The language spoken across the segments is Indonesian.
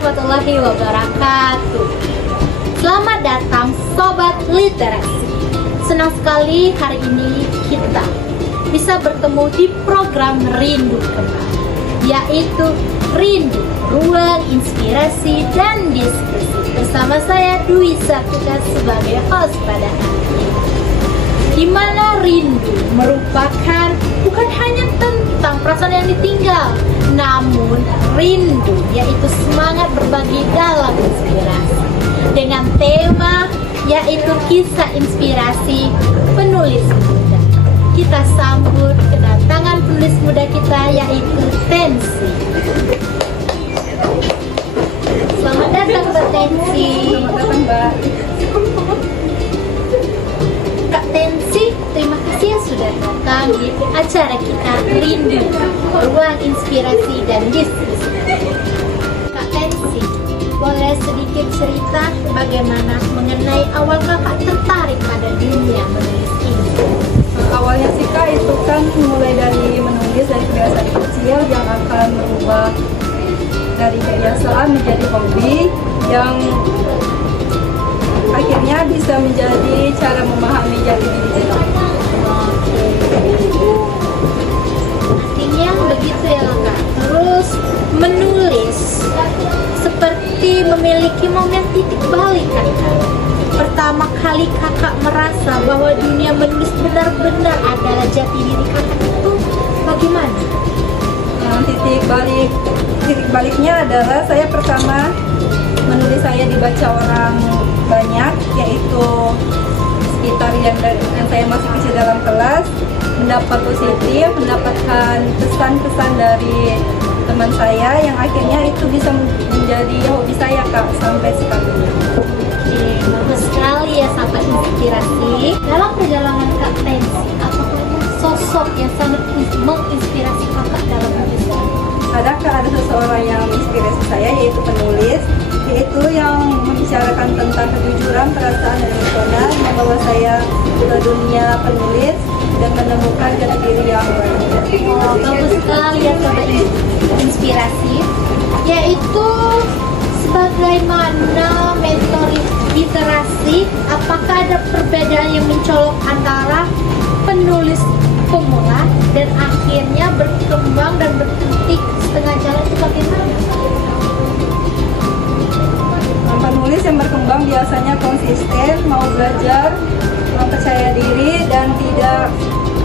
warahmatullahi wabarakatuh. Selamat datang Sobat Literasi. Senang sekali hari ini kita bisa bertemu di program Rindu Kembali, yaitu Rindu, Ruang Inspirasi dan Diskusi. Bersama saya Dwi Sartika sebagai host pada hari ini, di mana rindu merupakan bukan hanya tentang perasaan yang ditinggal, namun rindu yaitu semangat berbagi dalam inspirasi, dengan tema yaitu kisah inspirasi penulis muda. Kita sambut kedatangan penulis muda kita, yaitu Tensi. Selamat datang Mbak Tensi. Selamat datang Mbak. Kak Tensi, terima kasih ya sudah datang di acara kita Rindu, Ruang Inspirasi dan Diskusi. Kak Tensi, boleh sedikit cerita bagaimana mengenai awal kakak tertarik pada dunia menulis ini? Awalnya sih Kak, itu kan mulai dari menulis dari kebiasaan kecil yang akan berubah dari kebiasaan menjadi hobi yang akhirnya bisa menjadi cara memahami jati diri kita. Artinya begitu ya kakak. Terus menulis seperti memiliki momen titik balik kan kak? Pertama kali kakak merasa bahwa dunia menulis benar-benar adalah jati diri kakak itu bagaimana? Titik baliknya adalah saya pertama menulis saya dibaca orang banyak, yaitu sekitar yang saya masih kecil dalam kelas, mendapat positif, mendapatkan pesan-pesan dari teman saya yang akhirnya itu bisa menjadi hobi saya Kak sampai sekarang. Oke, bagus sekali ya sahabat inspirasi. Dalam perjalanan Kak Tensi, apakah sosok yang sangat menginspirasi kakak dalam menulis? Ada seseorang yang menginspirasi saya, yaitu penulis, yaitu yang membicarakan tentang kejujuran, perasaan dan emosional, membawa saya ke dunia penulis dan menemukan jati diri yang baru. Oh, bagus sekali ya sahabat inspirasi, yaitu sebagaimana mentor literasi, apakah ada perbedaan yang mencolok antara penulis pemula dan akhirnya berkembang dan berhenti setengah jalan itu bagaimana? Penulis yang berkembang biasanya konsisten, mau belajar, percaya diri dan tidak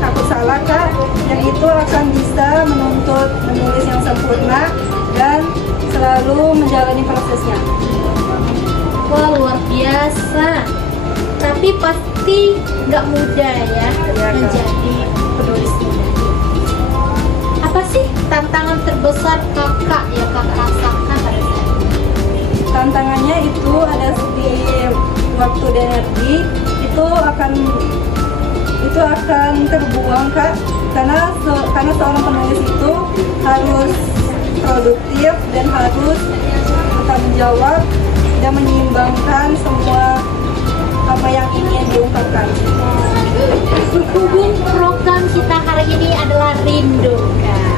takut salah Kak, yang itu akan bisa menuntut menulis yang sempurna dan selalu menjalani prosesnya. Wah, luar biasa. Tapi pasti nggak mudah ya menjadi penulis muda. Apa sih tantangan terbesar kakak yang kakak rasakan pada saat ini? Tantangannya itu ada di waktu dan energi itu akan terbuang Kak, karena seorang penulis itu harus produktif dan harus bertanggung jawab dan menyeimbangkan semua apa yang ingin diungkapkan. Berhubung program kita hari ini adalah Rindu Kak.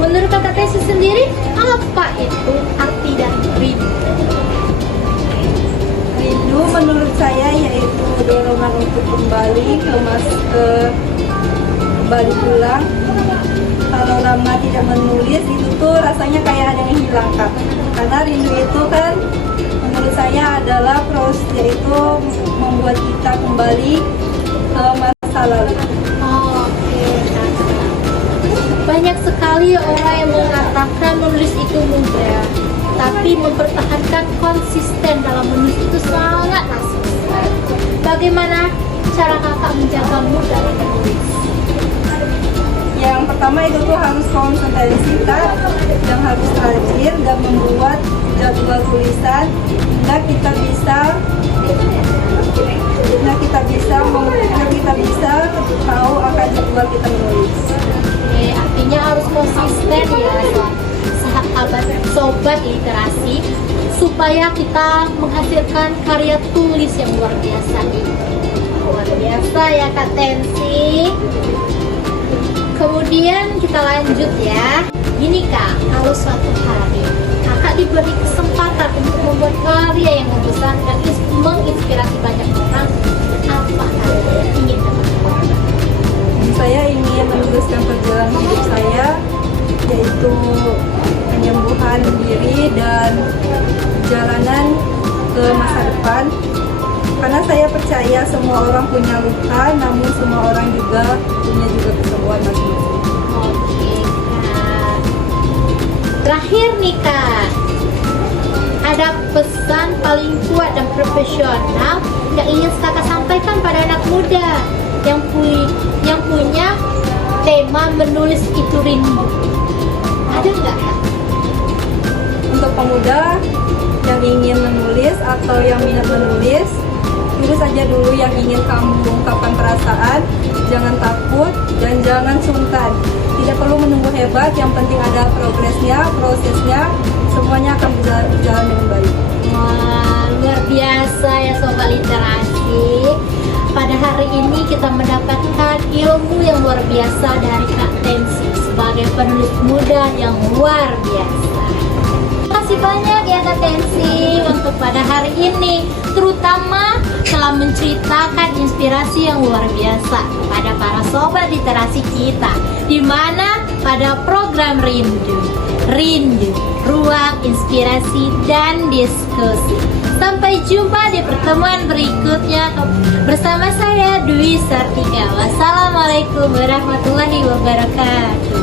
Menurut kakak Tensi sendiri, apa itu arti dari rindu? Rindu menurut saya yaitu dorongan untuk kembali kembali pulang. Kalau lama tidak menulis itu tuh rasanya kayak ada yang hilang Kak. Karena rindu itu kan menurut saya adalah proses, yaitu membuat kita kembali ke masa lalu. Oke, kakak. Banyak sekali orang yang mengatakan menulis itu mudah, tapi mempertahankan konsisten dalam menulis itu sangatlah susah. Bagaimana cara kakak menjaga mood dalam menulis? Yang pertama itu tuh harus konsentrasi Kak, yang harus rajin dan membuat jadwal tulisan hingga kita bisa tahu akan jadwal kita menulis. Oke, artinya harus konsisten ya sahabat sobat literasi, supaya kita menghasilkan karya tulis yang luar biasa ini. Luar biasa ya Kak Tensi. Kemudian kita lanjut ya. Gini Kak, kalau suatu hari kakak diberi kesempatan untuk membuat karya yang membesar dan menginspirasi banyak orang, apa karya yang ingin teman-teman? Saya ingin menuliskan perjalanan hidup saya, yaitu penyembuhan diri dan jalanan ke masa depan. Karena saya percaya semua orang punya luka, namun semua orang juga punya kesembuhan masing-masing. Oke, Kak. Terakhir nih, Kak. Ada pesan paling kuat dan profesional yang ingin Kakak sampaikan pada anak muda yang punya tema menulis itu rindu. Ada nggak, Kak? Untuk pemuda yang ingin menulis atau yang minat menulis, tulis saja dulu yang ingin kamu ungkapkan perasaan. Jangan takut dan jangan sungkan. Tidak perlu menunggu hebat, yang penting ada progresnya, prosesnya, semuanya akan berjalan dengan baik. Wah, luar biasa ya Sobat Literasi. Pada hari ini kita mendapatkan ilmu yang luar biasa dari Kak Tensi sebagai penulis muda yang luar biasa. Terima kasih banyak ya Kak Tensi untuk pada hari ini, terutama telah menceritakan inspirasi yang luar biasa kepada para Sobat Literasi kita, di mana pada program Rindu, ruang inspirasi dan diskusi. Sampai jumpa di pertemuan berikutnya bersama saya Dwi Sartika. Wassalamualaikum warahmatullahi wabarakatuh.